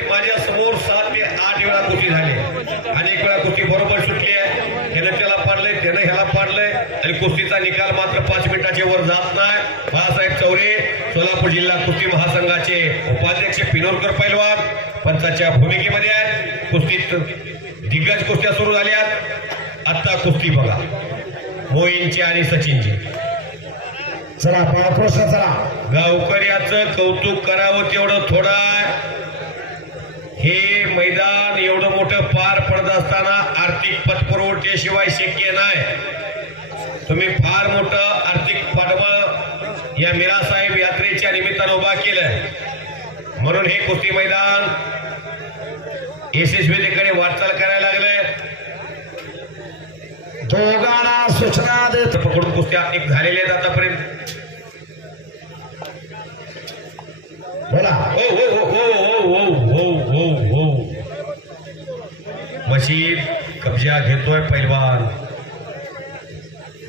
माझ्यासमोर सात ते आठ वेळा कुस्ती झाली? अनेक वेळा कुस्ती बरोबर सुटली आहे. ह्यानं त्याला पाडलंय त्यानं ह्याला पाडलंय. आणि कुस्तीचा निकाल मात्र पाच मिनिटाच्या वर जात नाही. बाळासाहेब चौरे सोलापूर जिल्हा कुस्ती महासंघाचे उपाध्यक्ष पिनोरकर पैलवान पंचाच्या भूमिकेमध्ये आहेत. कुस्तीत दिग्गज कुस्त्या सुरू झाल्यात आत्ता कुस्ती बघा. मोईंची आणि सचिनची. चला चला गावकऱ्याचं कौतुक करावं तेवढं थोडं आहे हे मैदान एवढं मोठं पार पडत असताना आर्थिक पतपुरवठ्याशिवाय शक्य नाही. तुम्ही फार मोठं आर्थिक पाठबळ या मीरासाहेब यात्रेच्या निमित्तानं उभा केलं म्हणून हे कुस्ती मैदान यशस्वीतेकडे वाटचाल करायला लागलंय. दोघांना सूचना देत पकडून कुस्ती एक झालेली आहेत आतापर्यंत. बोला. हो हो हो हो हो हो हो मशीद कब्जा घेतोय पैलवान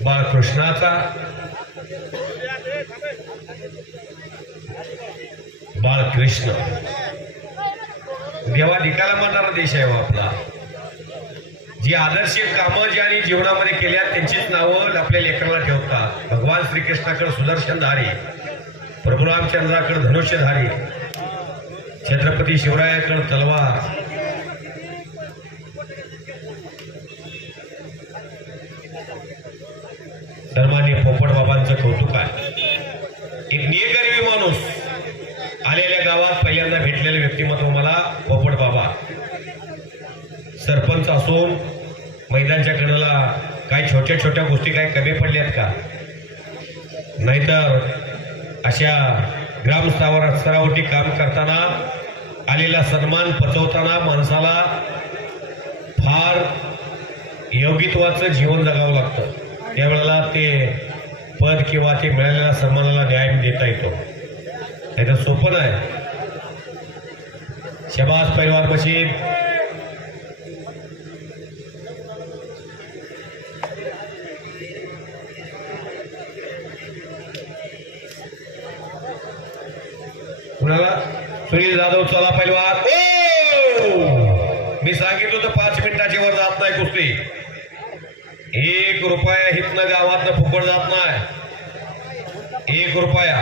बाळकृष्णाचा. बाळकृष्ण. देवा निकाला मानणारा देश आहे हो आपला. जी आदर्शित कामं ज्यांनी जीवनामध्ये केल्या त्यांचीच नावं आपल्या लेकराला ठेवतात. भगवान श्रीकृष्णाकडे सुदर्शन धारी प्रभुरामचंद्राकडे धनुष्यधारी छत्रपती शिवरायाकडे तलवार पोपट कौतुक आहे. एक नियगरिबी माणूस आलेल्या गावात पहिल्यांदा भेटलेले व्यक्तिमत्व मला पोपट बाबा. सरपंच असून मैदानच्या कडेला काही छोट्या छोट्या गोष्टी काही कमी पडल्यात का? नाहीतर अशा ग्रामस्तरावर स्तरावरती काम करताना आलेला सन्मान पचवताना माणसाला फार योगित्वाचं जीवन जगावं लागतं. त्यावेळेला ते पद किंवा ते मिळालेल्या सन्मानाला न्याय देता येतो. नाही सोपं नाही. शबाज परिवार मशीद. कुणाला? सुनील जाधव चला परिवार. मी सांगितलं होतं पाच मिनिटाची वर जात नाही कुस्ती. एक रुपया हितनं गावातनं फुकट जात नाही. एक रुपया.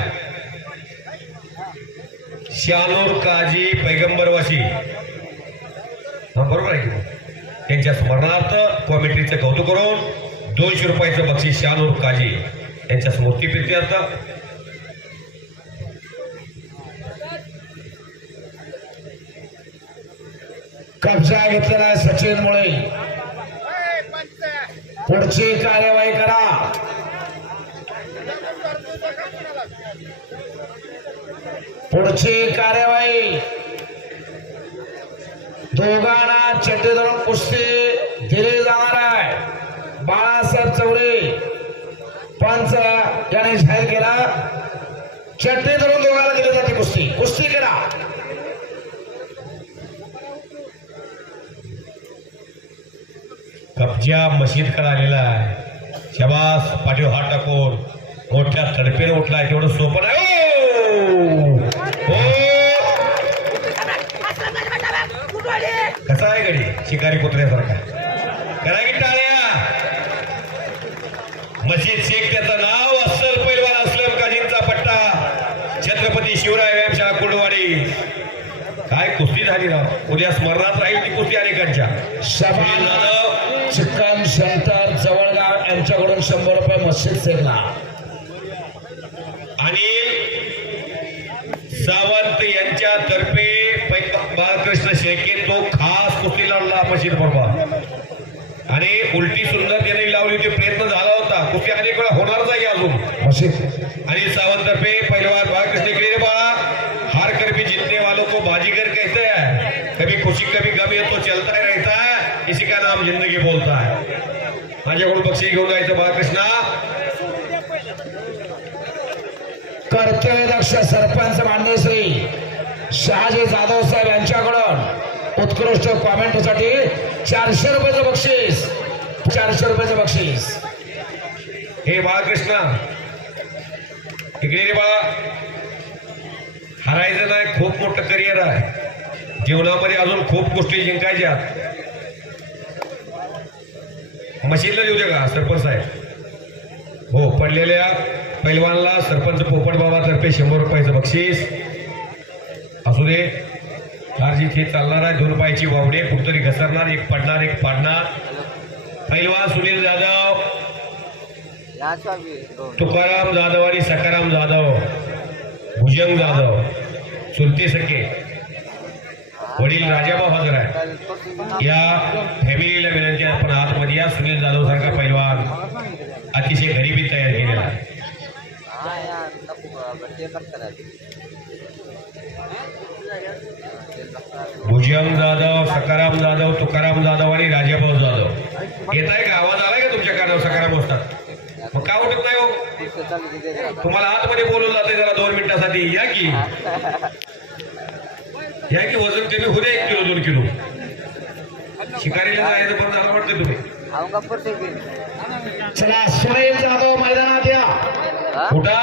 शानूर काजी पैगंबरवाशी हा बरोबर आहे की त्यांच्या स्मरणार्थ कॉमेंट्रीचं कौतुक करून दोनशे रुपयाचं बक्षीस शानूर काजी यांच्या स्मृतीप्रित्यर्थ कब्जा घेतलेला आहे सचिन मुळे पुढची कार्यवाही करा. पुढची कार्यवाही. दोघांना चड्डी धरून कुस्ती दिली जाणार आहे. बाळासाहेब चौरे पंच यांनी जाहीर केला. चड्डी धरून दोघांना दिली जाते कुस्ती. कुस्ती केला कब्जा मशीदकडे आलेला आहे. शबास पाठीव हात टाकून मोठ्या तडपेने उठलाय तेवढं सोपं नाही. ओ! कसा आहे गडी शिकारी कुत्र्यासारखा करा की टाळ्या? मशीद शेख त्याचं नाव अस्सल पैलवान असलम काजींचा पट्टा. छत्रपती शिवराय व्यायामशाळा कुंडवाडी. काय कुस्ती झाली ना उद्या स्मरणात राहील ती कुस्ती अनेकांच्या. शंभर रुपये मस्जिद सेना अनिल सावंत यांच्या तर्फे बाळकृष्ण शेळके तो खास कुस्ती लढला मशीद बरोबर? आणि उलटी सुंदर त्याने लावली होती प्रयत्न झाला होता. कुस्ती अनेक वेळा होणार नाही अजून. मस्जिद अनिल सावंत तर्फे पहलवान बाळकृष्ण रे बाळा. हार कर भी जीतने वालों को बाजीगर कहते हैं. कभी खुशी कभी गम ये तो चलता ही रहता है. इसी का नाम जिंदगी बोलता है. माझ्याकडून बक्षीस घेऊन जायचं बाळकृष्णा. कर्तव्य दक्ष सरपंच मान्य श्री शहाजी जाधव साहेब यांच्याकडून उत्कृष्ट कॉमेंटसाठी चारशे रुपयाचं बक्षीस. चारशे रुपयाचं बक्षीस. हे बाळकृष्ण. इकडे रे बाळा. हरायचं नाही खूप मोठं करिअर आहे. जीवनामध्ये अजून खूप गोष्टी जिंकायच्या मशीनला देऊ दे का सरपंच साहेब? हो पडलेल्या पैलवानला सरपंच पोपट बाबातर्फे शंभर रुपयाचं बक्षीस. असू दे. काळजी हे चालणार आहे दोन रुपयाची वावडे कुठतरी घसरणार एक पडणार एक पाडणार. पैलवान सुनील जाधव. तुकाराम जाधव आणि सकाराम जाधव. भुजंग जाधव. सुलते सखे. वडील राजाबा हजर आहे या फॅमिलीला विनंती आपण आतमध्ये या. सुनील जाधव सारखा पैलवान अतिशय गरिबी तयार केलेला आहे. जाधव सकाराम जाधव तुकाराम जाधव आणि राजाभाऊ जाधव. येत आहे का? आवाज आलाय का तुमच्या कानावर सकाराम असतात मग का उठत नाही हो? तुम्हाला आतमध्ये बोलून जाते जरा दोन मिनिटासाठी. या की? या की वजन कमी होऊ दे एक किलो दोन किलो. शिकारीला जायचं पण झालं वाटतं तुम्ही. चला सुनील जाधव मैदानात या. कुठं?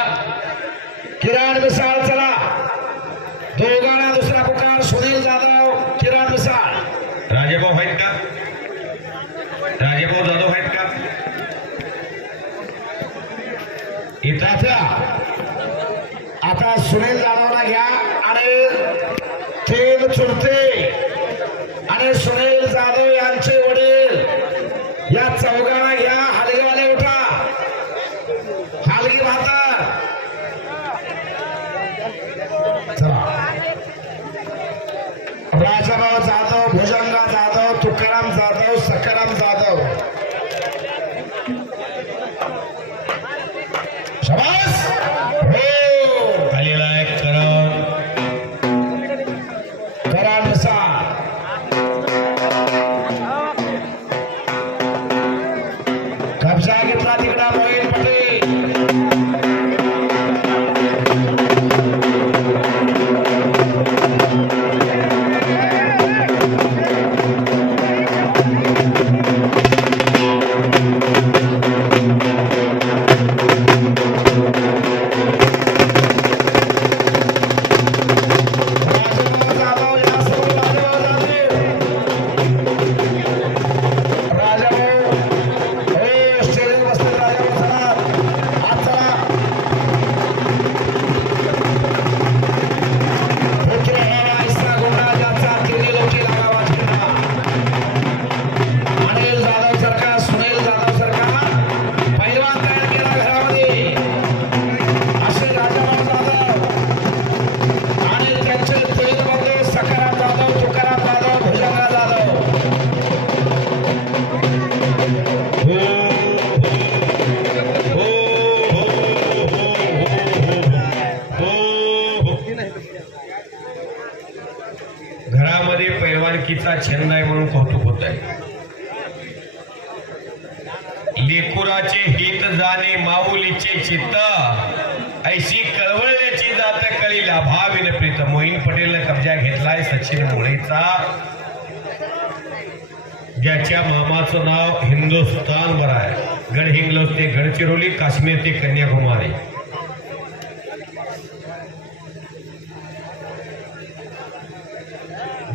किरण मिसाळ चला. दोघांना दुसरा पुकार सुनील जाधव किरण मिसाळ. राजेभाऊ आहेत का? राजेभाऊ जाधव आहेत का? येतात आता सुनील जाधवला म्हणून कौतुक होत आहे. लेकुराचे हित जाणे माऊलीचे चित्त. ऐशी कळवळण्याची जात कळी लाभाविन प्रीत. मोहीन पटेलनं कब्जा घेतलाय सचिन मुळेचा. ज्याच्या मामाचं नाव हिंदुस्थान वर आहे गडहिंग्लज ते गडचिरोली काश्मीर ते कन्याकुमारी.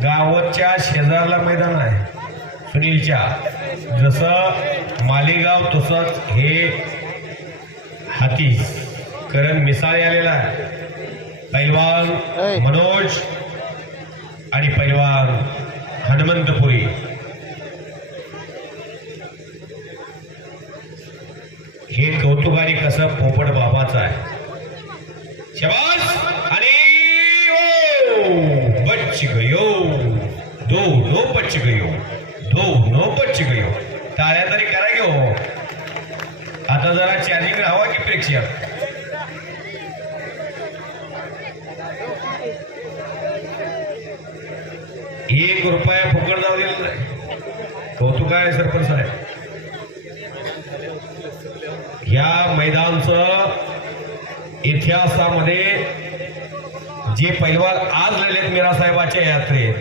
गावाच्या शेजारला मैदान आहे. सुनीलच्या. जसं मालेगाव तसंच हे हाती करण मिसाळे आलेला आहे. पैलवान मनोज आणि पैलवान हनुमंतपुरी. हे कौतुकाने कसं पोपट बाबाचं आहे. शबास! आणि ओ बच गयो दो नो बच गयो दो नो बच गयो टाळ्या तरी करा की हो. आता जरा चार्जिंग हवा की प्रेक्षक? एक रुपया फुकट जाऊ दिला नाही कौतुक आहे सरपंच साहेब. या मैदानचं इतिहासामध्ये जे पैलवान आज लढलेत मीरासाहेबाच्या यात्रेत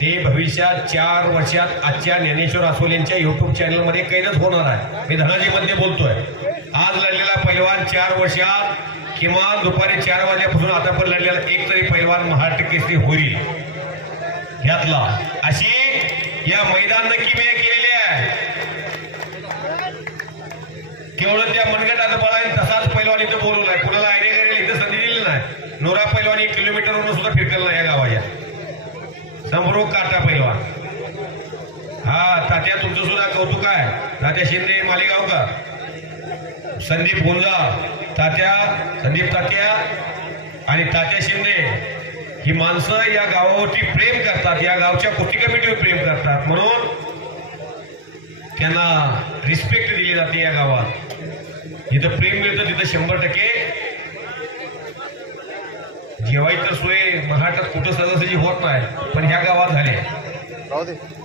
ते भविष्यात चार वर्षात आजच्या ज्ञानेश्वर आसोलेंच्या युट्यूब चॅनलमध्ये कैदच होणार आहे. मी धनाजीमध्ये बोलतोय. आज लढलेला पैलवान चार वर्षात किमान दुपारी चार वाजल्यापासून आता पण लढलेला एक तरी पैलवान महाराष्ट्र केसरी होईल. ह्यातला अशी या मैदान नक्की मी केलेली आहे. केवळ त्या मनगटाचं बळा तसाच पैलवान इथं बोलवलाय कुणाला आयडिया करेल इथं संधी दिली नाही नोरा पैलवान एक किलोमीटरवरून सुद्धा या गावाच्या. समोर हो काटा पैलवान. हा तात्या तुमचं सुद्धा कौतुक आहे. तात्या शिंदे मालेगावकर. संदीप गुंजा तात्या संदीप तात्या आणि तात्या शिंदे. ही माणसं या गावावरती प्रेम करतात. या गावच्या कोटी कमिटीवर प्रेम करतात? म्हणून त्यांना रिस्पेक्ट दिली जाते या गावात. जिथं प्रेम मिळतं तिथं शंभर टक्के जेवायची सोय महाराष्ट्रात कुठं सहजासहजी होत नाही पण ह्या गावात झाले.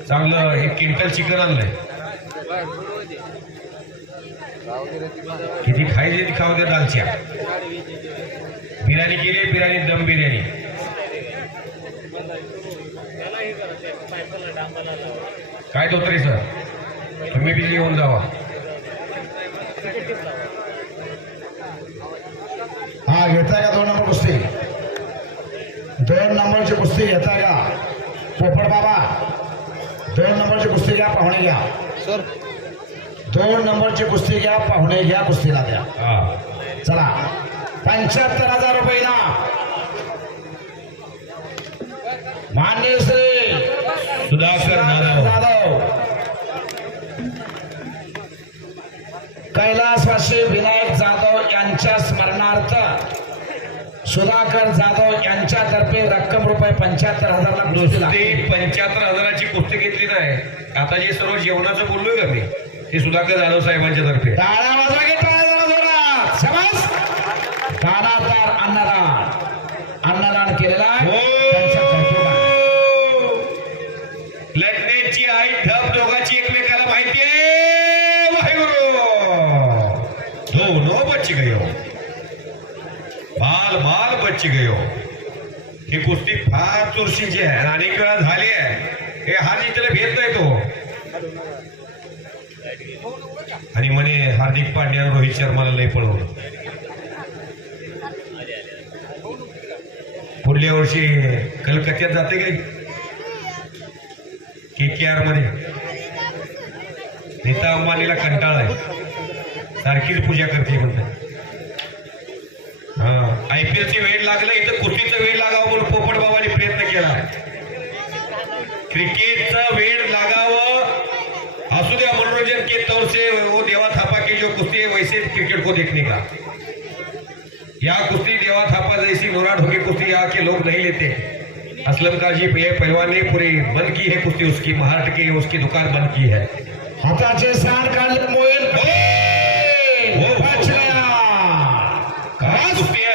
चांगलं एक क्विंटल चिकन आणलंय. किती खायचे ती खाऊ दे दालच्या. बिर्याणी केली बिर्याणी दम बिर्याणी. काय धोत्रे सर? तुम्ही बी येऊन जावा. हा घेताय का दोन नंबर? दोन नंबरची कुस्ती घेताय का पोपट बाबा दोन नंबरची कुस्ती घ्या पाहुणे घ्या. सर. दोन नंबरची कुस्ती घ्या पाहुणे घ्या कुस्तीला द्या. हा. चला. पंच्याहत्तर हजार रुपये ना मान्य श्री सुधाकर जाधव. कैलासवासी विनायक जाधव यांच्या स्मरणार्थ सुधाकर जाधव यांच्यातर्फे रक्कम रुपये पंच्याहत्तर लागते. पंच्याहत्तर हजाराची कुस्ती घेतली नाही. आता जे सर्व जेवणाचं बोललोय का मी? ते सुधाकर जाधव साहेबांच्या तर्फे टाळ्या वाजवा की टाळ्या जरा जोरात. शाबास. दानादार अन्नदान अन्नदान केलेला आहे. त्यांच्या कौतुक आहे. लग्नाची आई ठप दोघांची एकमेकाला माहिती आहे वाहेगुरु दोनों बच्चे गयो बाल बाल गयो ही कुस्ती फार चुरशीची आहे आणि अनेक वेळा झाली आहे. हे हा जिथला भेट नाही तो. आणि म्हणे हार्दिक पांड्या रोहित शर्माला लय पळवलं. पुढल्या वर्षी कलकत्त्यात जाते काही के के आरमध्ये. नीता अंबानीला कंटाळा आहे. सारखीच पूजा करते म्हणतात. हा. आय पी एलची वेळ लागलं इथं कुस्तीचं वेळ लागावं म्हणून पोपट बाबांनी प्रयत्न केला. क्रिकेटचं वेळ लागावं. असू द्या मनोरंजन के तौर से वो देवा थापा की जो कुश्ती है वैसे क्रिकेट को देखने का. यहाँ कुश्ती देवा थापा जैसी नोरा ढोकी कुश्ती यहाँ के लोग नहीं लेते. असलम काजी ये पहलवान ने पूरी बंद की है कुश्ती उसकी महाराष्ट्र की उसकी दुकान बंद की है. हाताचे हो. वाचल्या. काय कुस्ती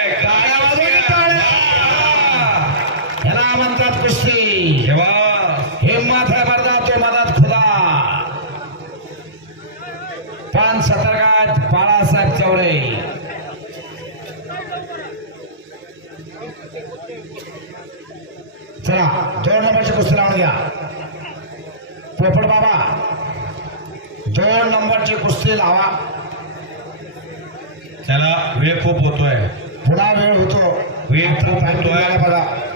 कुस्ती जेव्हा हिम्मत है मर्दा तो मदत खुदा पान सतर्गात बाळासाहेब चौरे. चला दोन नंबरची कुस्ती लावून घ्या. पोपट बाबा दोन नंबरची कुस्ती लावा. त्याला वेळ खूप होतोय. पुन्हा वेळ होतो. वेळ खूप होतोय. बघा.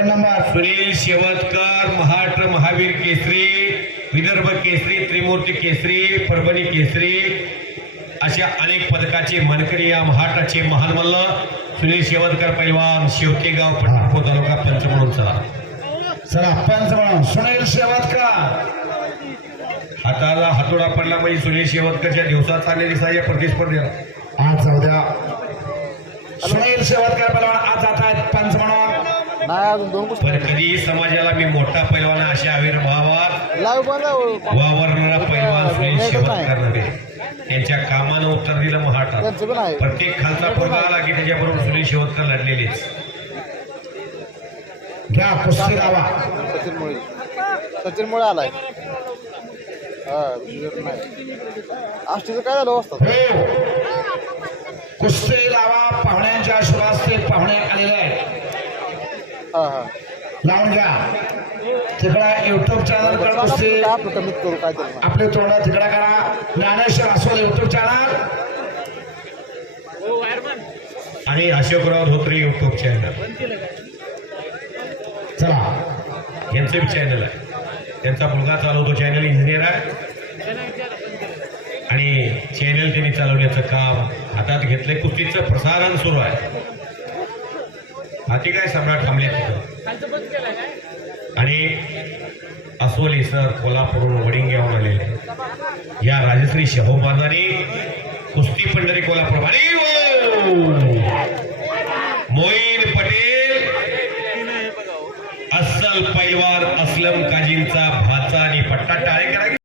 दोन नंबर सुनील शेवतकर महाराष्ट्र महावीर केसरी विदर्भ केसरी त्रिमूर्ती केसरी परभणी केसरी अशा अनेक पदकाचे मानकरी या महाराष्ट्राचे महान मल्ल सुनील शेवतकर पैलवान शेवतेगाव पंढरपूर तालुका पंच म्हणून चला. चला पंच म्हणून. सुनील शेवतकर हाताला हातोडा पडला म्हणजे सुनील शेवतकरच्या दिवसात चाललेली साह्य प्रतिस्पर्धेला आज जाऊ द्या. सुनील शेवतकर पलवान आज जात आहेत पंच नाही अजून दोन पण कधीही समाजाला मी मोठा पैलवान अशा आविर्भावात लाईव्ह बंद. वावरणारा पैलवान सुनील शेवतकर नव्हे. त्यांच्या कामानं उत्तर दिलं महाराष्ट्रात त्यांचं पण आहे. प्रत्येक खालचा पोरगा आला की त्याच्याबरोबर सुनील शेवतकर लढलेलेच. घ्या कुस्ती लावा. सचिन मुळे. सचिन मुळे आलाय. हा दुसरीकडे नाही. आष्टीचं काय झालं अवस्था? हो कुस्ती लावा पाहुण्यांच्या शुभास्ते पाहुणे आलेले आहेत. लावून घ्या. तिकडे युट्यूब चॅनलकडे आपलं कमीत करू काय तरी. आपले तोंड तिकडे करा. ज्ञानेश्वर असोल युट्यूब चॅनल आणि अशोकराव धोत्रे युट्यूब चॅनल चला यांचं बी चॅनल आहे. त्यांचा मुलगा चालवतो चॅनल इंजिनियर आहे. आणि चॅनल त्यांनी चालवण्याचं काम हातात घेतलंय. कुस्तीचं प्रसारण सुरू आहे. हाती काय सम्राट थांबले? आणि अस्वली सर कोल्हापूर वडिंग आलेले. या राजश्री शाहू महाराजांनी कुस्ती पंढरी कोल्हापूर. आणि